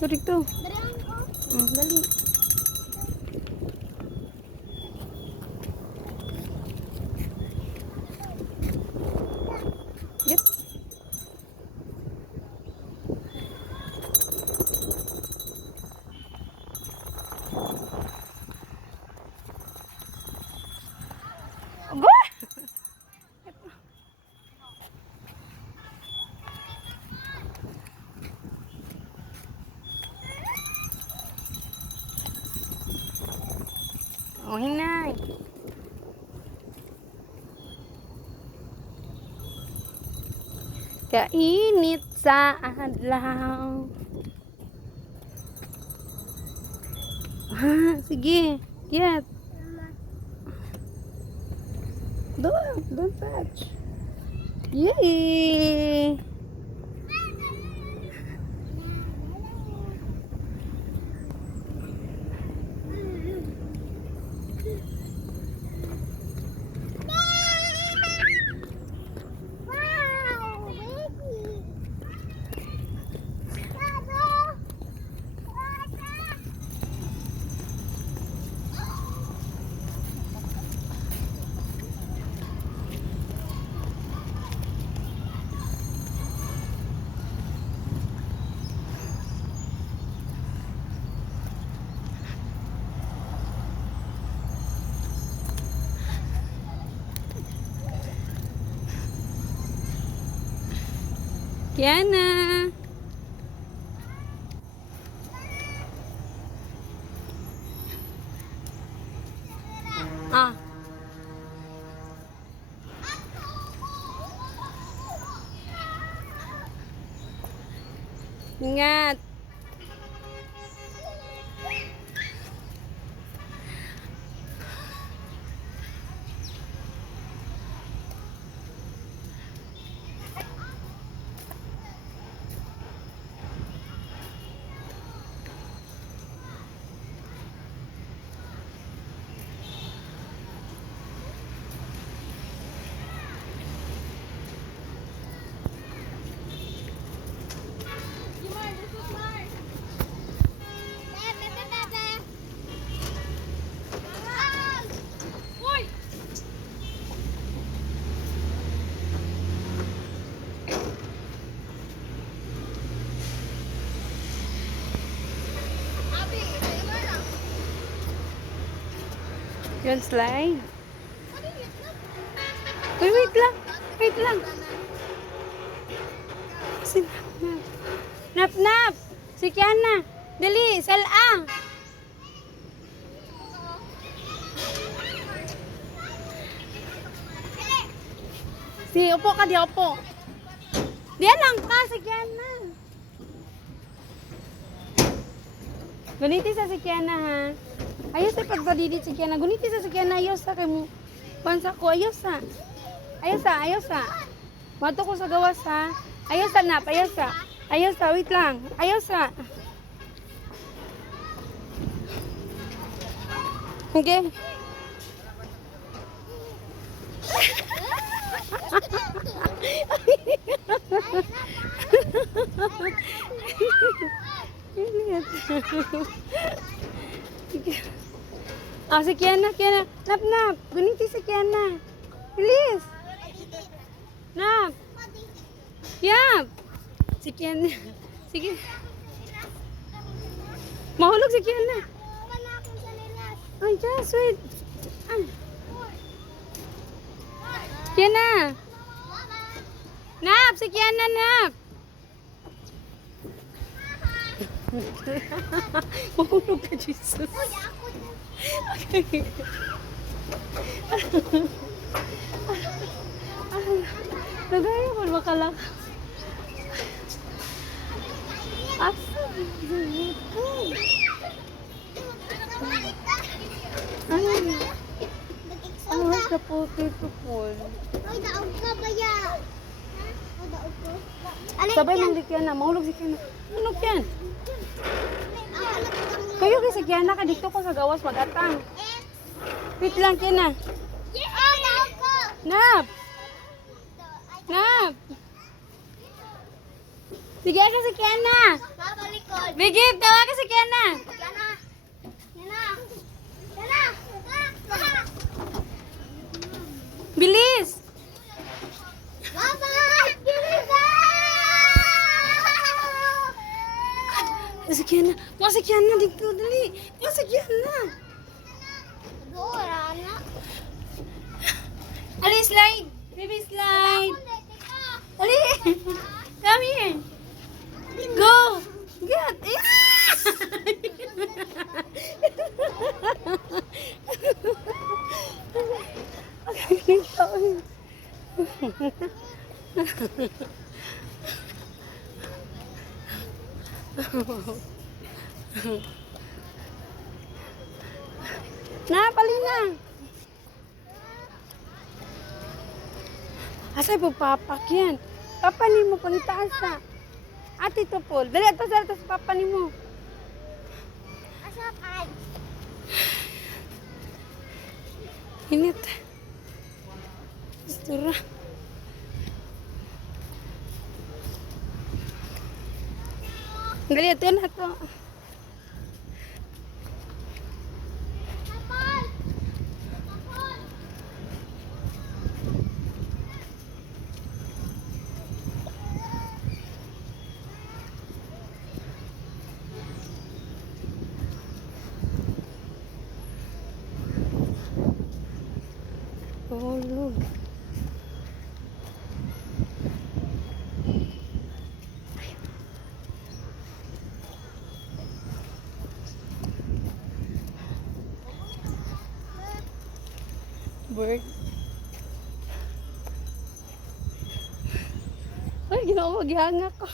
Dito. Dali. Yep. Go! Oh, hinay. Kainit sa adlaw. Ha, sige. Get. Don't touch. Yay! Kiana. Ah. Ingat. Yun, slide. Uy, wait lang. Wait lang. Si Nap. Nap, Nap. Si Kiana. Dali, sala. Si, upo ka, di upo. Diyan lang ka, si Kiana. Guniti sa si Kiana, ha? Ayos sa pagpadidit si Kiana. Guniti sa si Kiana. Ayos sa kay mo. Pansa ko. Ayos sa. Ayos sa. Ayos sa. Mato ko sa gawas, ha? Ayos sa, Nap. Ayos sa. Ayos sa. Wait lang. Ayos sa. Okay. Ah, si Kiana, Kiana. Nap, Nap. Guniti si Kiana. Bilis. Nap. Yap. Si Kiana. Sige. Mahulog si Kiana. Ay, just wait. Ah. Kiana. Nap, si Kiana, Nap. Mahulog ka, Jesus. Okay. Nagaya ko makalak. Asa? Ano sa potato po? Ay, daog ka ba ya? Daog ko. Sabay mang di Kiana, mahulog si Kiana. Ano yan? Kayo kasi Kiana ka dito ko sa gawas mag-atang. Wait lang Kiana. Oh, daog ko. Nap! Nap! Sige ka si Kiana. Babalikod. Bigit, tawagan si Kiana. Yana. Yana. Yana. Yana. Bilis. Mama! Bilisan! Si Kiana. Kuha si Kiana dito, dali. Kuha si Kiana. Dora na. Ali, slide. Baby, slide. Ali. Come here. Go. Get. Na, palina. Asay po papak yan. Papa ni mo pangitaas sa. Ate to Paul. Dali ato sa papa ni mo. Asa pa? Init. Istura. Dali ato na to. Tapol! Tapol! Oh, Lord. Bird. Ay, ginawa, gihanga ko.